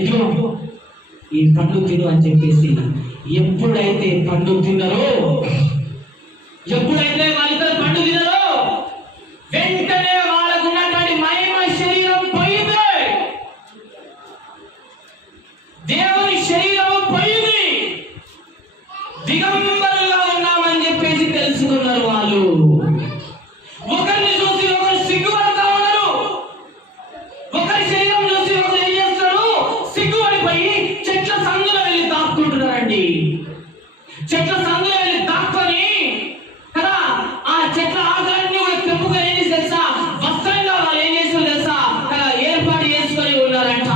ఇదిగో ఈ పండు తిను అని చెప్పేసి ఎప్పుడైతే పండు తిన్నారో, ఎప్పుడైతే వాళ్ళిద్దరు పండు తిన్నారో, వెంటనే వాళ్ళకు ఉన్నటువంటి మహిమ శరీరం పోయింది, దేవుని శరీరం పోయింది. దిగంబరులుగా ఉన్నామని చెప్పేసి తెలుసుకున్నారు వాళ్ళు. ఒకరిని చూసి ఒకరు సిగ్గుపడతా ఉన్నారు. ఒకరి శరీరం చూసి ఒకరు ఏం చేస్తారు? సిగ్గుపడిపోయి చెట్ల సందులో వెళ్ళి దాక్కుంటున్నారండి. చెట్ల సందులో వెళ్ళి దాక్కొని కదా ఆ చెట్ల ఆకారాన్ని కూడా తెంపుకొని ఏం చేసి తెలుసా? వస్త్రంగా వాళ్ళు ఏం చేస్తారు తెలుసా? కదా ఏర్పాటు చేసుకొని ఉన్నారంట.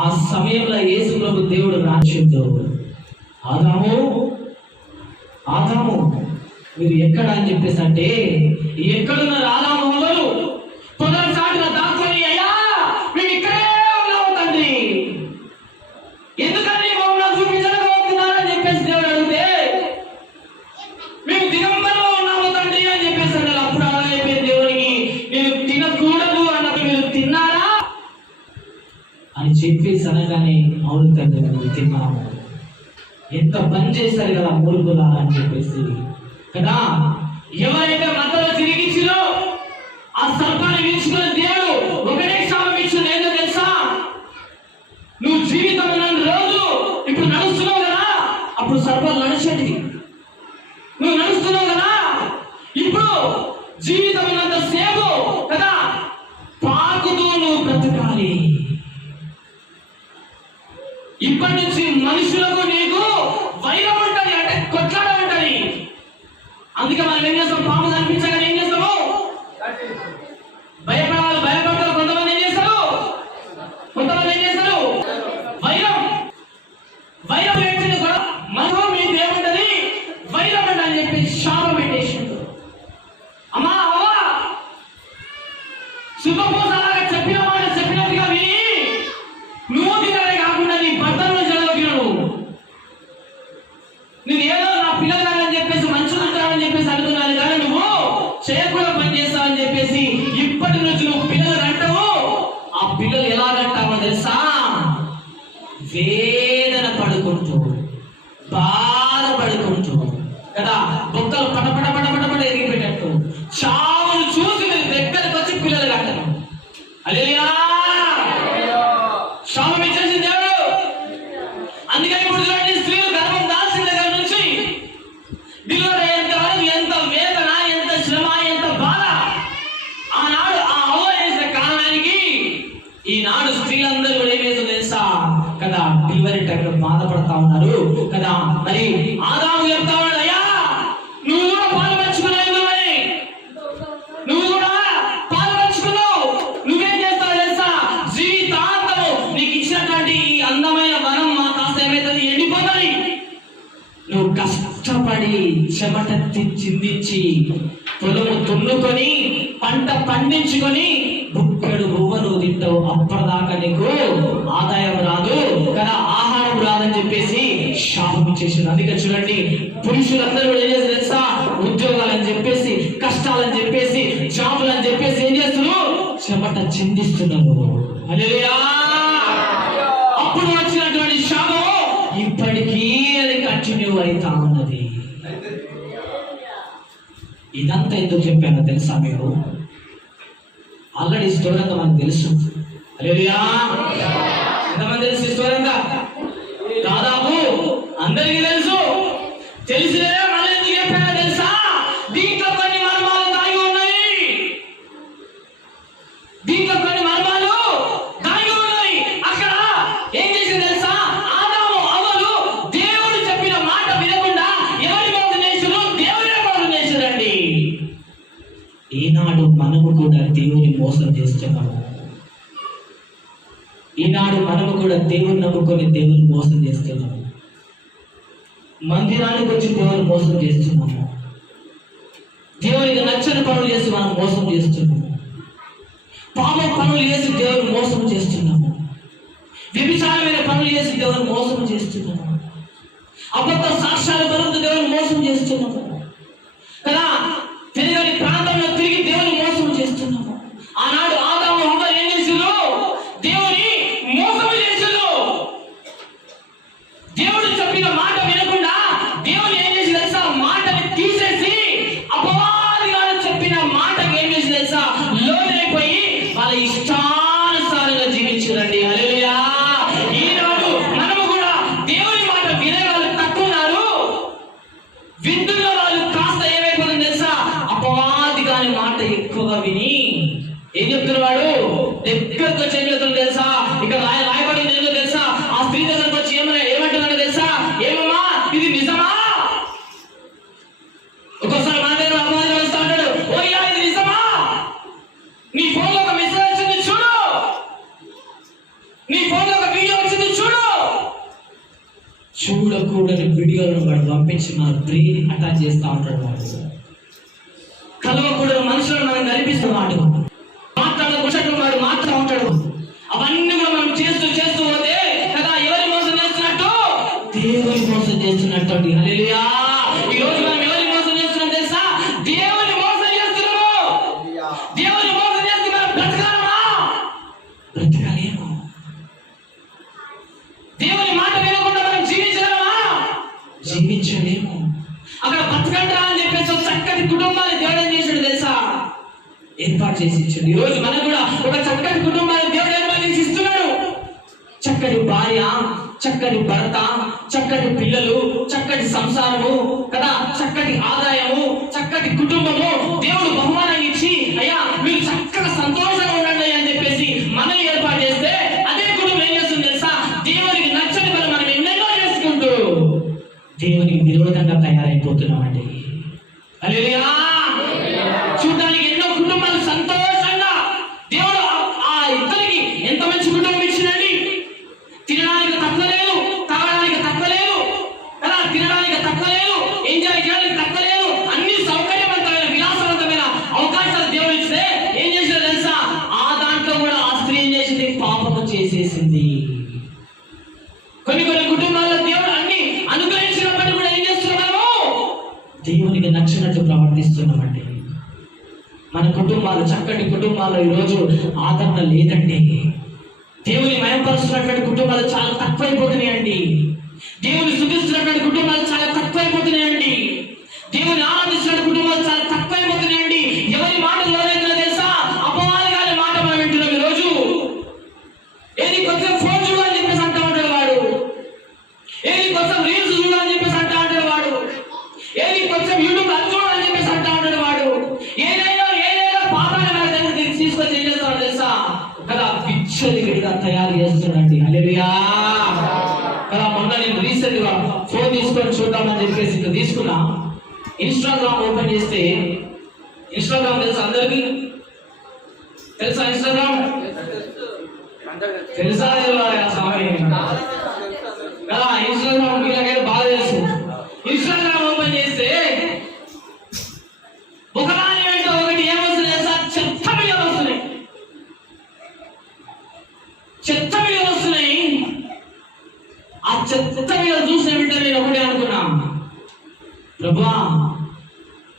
ఆ సమయంలో యేసు ప్రభు దేవుడు రాక్షుడు, ఆదాము మీరు ఎక్కడ అని చెప్పేసి అంటే, ఎక్కడున్నారు ఆదాము వాళ్ళు? పొలం చాటున దాక్కొని, అయ్యా మేము ఇక్కడే ఉన్నాము తండ్రి, ఎందుకని మమ్మల్ని చూపించలేకపోతున్నారని చెప్పేసి దేవుడు అడిగితే, మేము దిగంబరంలో ఉన్నాము తండ్రి అని చెప్పేసి అన్నారు. అప్పుడు అలా అయిపోయింది దేవునికి, నేను తినకూడదు అన్నప్పుడు మీరు తిన్నారా అని చెప్పేసి అనగానే, అవును తండ్రి మేము తిన్నాము. ఎంత పని చేశారు కదా మూర్ఖులా అని చెప్పేసి కదా. ఎవరైతే మధ్యలో తిరిగిచ్చిరో ఆ సర్పాన్ని విలుచుకున్న దేవుడు ఒకటే శాపం ఇచ్చింది. ఏంటో తెలుసా? నువ్వు జీవితం ఉన్న రోజు ఇప్పుడు నడుస్తున్నావు కదా, అప్పుడు సర్పాలు నడిచేది. నువ్వు నడుస్తున్నావు కదా, ఇప్పుడు జీవితం ఉన్నంత సేపు కదా పాకుతూ నువ్వు బ్రతకాలి. ఇప్పటి నుంచి మనుషులకు నీకు వైరం ఉంటుంది, అంటే కొట్లాడ ఉంటుంది. అందుకే మనం ఏం చేస్తాం? పాము కనిపించగానే ఏం చేస్తాము? భయపడాలి, భయపడతారు. కొంతమంది ఏం చేస్తారు? వైరం ఏంటంటే కూడా మనం మీ దేవుంటది వైరం అంట అని చెప్పి శాపం పెట్టేసిండు. అమ్మా అవ్వ శుభపోసాలాగా చెప్పిన మాట చెప్పినట్టుగా విని నువ్వు తినడే కాకుండా నీ భర్తను జరగను, నేను ఏదో నా పిల్లలు అని చెప్పేసి మంచిగా ఉంటానని చెప్పేసి అనుకున్నాను, కానీ నువ్వు చేయకుండా పని చేస్తావని చెప్పేసి ఇప్పటి నుంచి నువ్వు పిల్లలు అంటావు. ఆ పిల్లలు ఎలాగంటావో తెలుసా? వేదన పడుకుంటూ, బాధపడుకుంటూ కదా, బొక్కలు పటపట పటపట పట ఎరిగిపెట్టట్టు చావును చూసి మీరు దగ్గరకు వచ్చి పిల్లలు అంటారు. హల్లెలూయా! శాపం ఇచ్చేసింది దేవుడు. అందుకని ఇప్పుడు చూడండి, స్త్రీలు గర్భం దాల్చిన దగ్గర నుంచి డెలివరీ అయ్యేంత వరకు ఎంత వేదన, ఎంత శ్రమ, ఎంత బాధ. ఆనాడు ఆ అవ్వ చేసిన కారణానికి ఈనాడు స్త్రీలందరూ కూడా ఏమేదో తెలుసా కదా, డెలివరీ టైంలో బాధపడతా ఉన్నారు కదా. మరి ఆదాము చెప్తా ఉన్నాడు, అయ్యా నువ్వు కూడా పాలు పంచుకున్నావు అని, నువ్వు కూడా పాలు పంచుకున్నావు. నువ్వేం చేస్తావు తెలుసా? జీవితాంతము నీకు ఇచ్చినటువంటి ఈ అందమైన వనం మా కాస్త ఏమైతుంది? ఎండిపోతుంది. నువ్వు కష్టపడి చెమట చిందించి పొలము దున్నుకొని పంట పండించుకొని బుక్కడు బువ్వను తింటావు. అప్పటిదాకా నీకు ఆదాయం రాదు కదా, ఆహారం రాదని చెప్పేసి శాపం ఇచ్చేసింది. అందుకే చూడండి, పురుషులందరూ ఏం చేస్తారు తెలుసా? ఉద్యోగాలని చెప్పేసి, కష్టాలని చెప్పేసి, జాబులని చెప్పేసి ఏం చేస్తున్నారు? చెమట చిందిస్తున్నారు. హల్లెలూయా! అప్పుడు వచ్చినటువంటి శాపం ఇప్పటికీ అది కంటిన్యూ అవుతా ఉన్నది. ఇదంతా ఎందుకు చెప్పానో తెలుసా మీకు? ఆల్రెడీ స్టోరీ అంతా మనకు తెలుసు. హల్లెలూయా! ఎంతమంది తెలుసు స్టోరీ అంతా? దాదాపు అందరికీ తెలుసు. తెలిసినే మళ్ళీ ఎందుకు చెప్పానో తెలుసా? దీంట్లో కొన్ని మర్మాలు దాగి ఉన్నాయి. దీంట్లో కొన్ని మర్మాలు దాగి ఉన్నాయి. అక్కడ ఏం చేసింది తెలుసా? ఆదాము అవ్వలు దేవుడు చెప్పిన మాట వినకుండా ఎవరి మోసం చేశారు? దేవుడే మోసం చేశారండి. ఈనాడు మనము కూడా దేవుని మోసం చేస్తున్నాము. ఈనాడు మనము కూడా దేవుని నమ్ముకొని దేవుని మోసం చేస్తున్నాము. మందిరానికి వచ్చి దేవుని మోసం చేస్తున్నాము. దేవునికి నచ్చని పనులు చేసి మనం మోసం చేస్తున్నాము. పాపం పనులు చేసి దేవుని మోసం చేస్తున్నాము. వ్యభిచారమైన పనులు చేసి దేవుని మోసం చేస్తున్నాము. అబద్ధ సాక్ష్యాలు పరుస్తూ దేవుని మోసం చేస్తున్నాము కదా. తిరగని ప్రాంతంలో తిరిగి దేవుని మోసం చేస్తున్నాము. ఆనాడు ఆదాము హవ్వ ఏం చేశారు? దేవుని వచ్చి ఏం చేస్తాడు తెలుసా? ఇక్కడ రాయబడింది ఏంటో తెలుసా? ఆ స్త్రీ దగ్గరకు వచ్చి ఏమంటున్నాడు తెలుసా? ఏమమ్మా ఇది నిజమా? ఒక్కోసారి మన దగ్గర అపవాది వస్తూ ఉంటాడు, ఓయ్యా ఇది నిజమా? నీ ఫోన్ లో ఒక మెసేజ్ వచ్చింది చూడు, నీ ఫోన్ లో ఒక వీడియో వచ్చింది చూడు. చూడకూడని వీడియోలను వాడు పంపించి మన బ్రెయిన్ అటాచ్ చేస్తూ ఉంటాడు. వాడు కలవకూడని మనుషులను మనం కనిపిస్తున్నాడు, మాట్లాడకూడదు వాడు మాట్లాడుతూ ఉంటాడు. అవన్నీ కూడా మనం చేస్తూ చేస్తూ పోతే కదా ఎవరి మోసం చేస్తున్నట్టు? దేవుని మోసం చేస్తున్నట్టు అండి. హల్లెలూయా. ఈ రోజు మనం ఎవరి మోసం చేస్తున్నాం తెలుసా? దేవుని మోసం చేస్తున్నాము. దేవుని మోసం చేస్తే మనం బ్రతకాలమా? బ్రతకాలేము. దేవుని మాట వినకుండా మనం జీవించగలమా? జీవించలేము. అక్కడ బతకండి అని చెప్పేసి చక్కటి కుటుంబాన్ని దేవుడు ఏం చేశాడు తెలుసా? ఏర్పాటు చేసి ఇచ్చాడు. ఈ రోజు మనకు కూడా ఒక చక్కటి కుటుంబాన్ని దేవుడు ఏర్పాటు చేసి ఇస్తున్నాడు. చక్కటి భార్య, చక్కటి భర్త, చక్కటి పిల్లలు, చక్కటి సంసారము కదా, చక్కటి ఆదాయము, చక్కటి కుటుంబము దేవుడు బహుమానం ఇచ్చి అయ్యా మీరు చక్కగా సంతోషంగా ఉండండి అని చెప్పేసి మనం ఏర్పాటు చేస్తే అదే కుటుంబం ఏం చేస్తుంది తెలుసా? దేవునికి నచ్చని పని మనం ఎన్నెన్నో చేసుకుంటూ దేవునికి విరోధంగా తయారైపోతున్నామండి. హల్లెలూయా. చూడడానికి ఎన్నో కుటుంబాలు సంతోషంగా దేవుడు ఆ ఇద్దరికి ఎంత మంచి కుటుంబం ఇచ్చినండి. తినడానికి తక్కువ లేదు, తాగడానికి తక్కువ లేదు కదా, తినడానికి తక్కువ లేదు, ఎంజాయ్ చేయడానికి తక్కువ లేదు, అన్ని సౌకర్యవంతమైన విలాసవంతమైన అవకాశాలు దేవుడు ఇస్తే ఏం చేశారు తెలుసా? ఆ దాంట్లో కూడా ఆ స్త్రీ ఏం చేసింది? పాపము చేసేసింది. కొన్ని కుటుంబాల్లో దేవుడు అన్ని అనుగ్రహించినప్పటికీ కూడా ఏం చేస్తున్నాము? దేవునికి నచ్చినట్టు ప్రవర్తిస్తున్నామండి. మన కుటుంబాలు చక్కటి కుటుంబాల్లో ఈరోజు ఆదరణ లేదండి. దేవుని మయంపరుస్తున్నటువంటి కుటుంబాలు చాలా తక్కువైపోతున్నాయండి. దేవుని స్తుతిస్తున్నటువంటి కుటుంబాలు చాలా తక్కువైపోతున్నాయండి. దేవుని ఆరాధిస్తున్న కుటుంబాలు చాలా తక్కువైపోతున్నాయండి. ఎవరి మాటలు ఎవరైతే తెలుసా? అపవాది గారి మాట మనం వింటున్నాం ఈరోజు. ఏది కొంచెం ఫోన్ చూడాలని చెప్పేసి అంటా ఉంటాడు వాడు, ఏది కొంచెం రీల్స్ చూడాలని చెప్పేసి అంటా ఉంటాడు వాడు, ఏది కొంచెం యూట్యూబ్ అది చూడాలని చెప్పేసి అంటా ఉంటాడు వాడు. ఏదైనా పాపాన్ని మన దగ్గర తీసుకొచ్చి ఏం చేస్తాడు తెలుసా? కదా విచ్చలవిడిగా తయారు చేస్తున్నాడండి. హల్లెలూయా. కదా మొన్న నేను రీసెంట్ గా ఫోన్ తీసుకొని చూద్దామని చెప్పేసి ఇక్కడ తీసుకున్నా. ఇన్స్టాగ్రామ్ ఓపెన్ చేస్తే, ఇన్స్టాగ్రామ్ తెలుసా అందరికి? తెలుసా ఇన్స్టాగ్రామ్? తెలుసా స్వామి కదా? ఇన్స్టాగ్రామ్ వీళ్ళకైతే బాగా తెలుసు. ఇన్స్టాగ్రామ్ ఓపెన్ చేస్తే ఒకదాని వెంట ఒకటి ఏమొస్తుంది తెలుసా? చెత్త వీడియోలు వస్తున్నాయి, చెత్త వీడియోలు వస్తున్నాయి. ఆ చెత్త వీడియోలు చూసిన వెంటనే నేను ఒకటే అనుకున్నా, ప్రభువా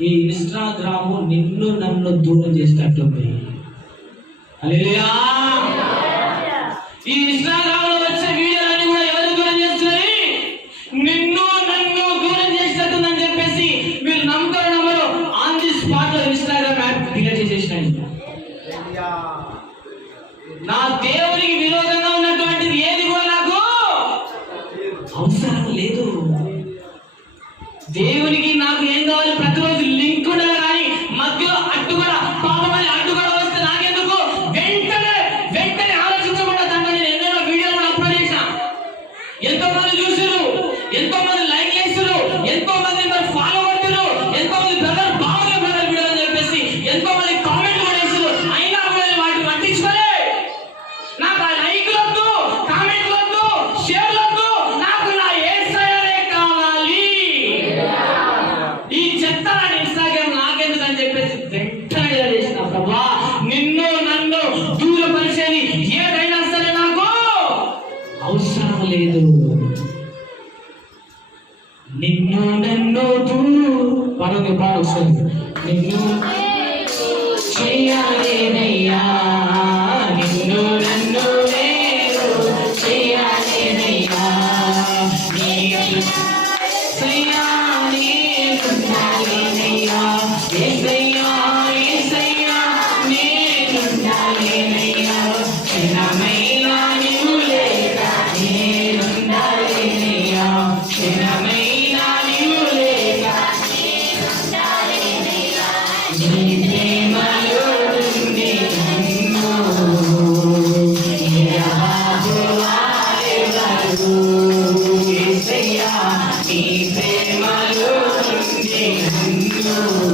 ఈ ఇన్స్టాగ్రామ్ నిన్ను నన్ను దూరం చేసినట్టుంది. హల్లెలూయా. ఈ ఇన్స్టాగ్రామ్ లో వచ్చే వీడియోలన్నీ కూడా ఎవరు దూరం చేస్తున్నాయి? నిన్ను నన్ను దూరం చేసినట్టుందని చెప్పేసి మీరు నమ్మకం నమ్మరు. ఆన్ ది స్పాట్ లో ఇన్స్టాగ్రామ్ యాప్ డిలీట్ చేసేసినాయి. నా దేవునికి విరోధంగా ఉన్నటువంటిది ఏది కూడా నాకు అవసరం లేదు. దేవునికి నాకు ఏం కావాలి? ప్రతిరోజు లింక్ ఉండాలి. కానీ మధ్యలో అడ్డుగడ పాపమని అడ్డుగడ వస్తే నాకెందుకు? వెంటనే ఆలోచించకుండా దాంట్లో నేను ఎన్నెన్నో వీడియోలు కూడా అప్లోడ్ చేశా. ఎంతో మంది చూసారు, ఎంతో మంది లైక్ చేస్తారు, ఎంతో మంది మరి ఫాలో అవుతారు, ఎంతో మంది బ్రదర్ బాగుంది బ్రదర్ వీడియో అని చెప్పేసి ఎంతో మంది కామెంట్ కూడా వేసారు. అయినా కూడా వాటిని పట్టించుకోలే. నాకు ఆ లైక్లు వద్దు, కామెంట్లు వద్దు, షేర్లు వద్దు, నాకు నా యేసయ్యనే కావాలి. ఈ చెత్త ఇన్స్టాగ్రామ్ నాకెందుకని చెప్పేసి వెంటనే చేసిన, ప్రభువా నిన్ను నన్ను దూరపరిచేది ఏదైనా సరే నాకు అవసరం లేదు. నిన్ను నన్ను మనకి బాగుంది. నిన్ను చేయాలేనయ్యా, నిన్ను నన్ను చేయాలేనయ్యా, నేనుండాలేనయ్యా, యేసయ్యా యేసయ్యా నేనుండాలేనయ్యా, చిన్నమైనా నీవు లేక నేనుండాలేనయ్యా, చిన్నమైనా నీవు లేక నీ ప్రేమలో ఉండే నన్ను ఆమేన్.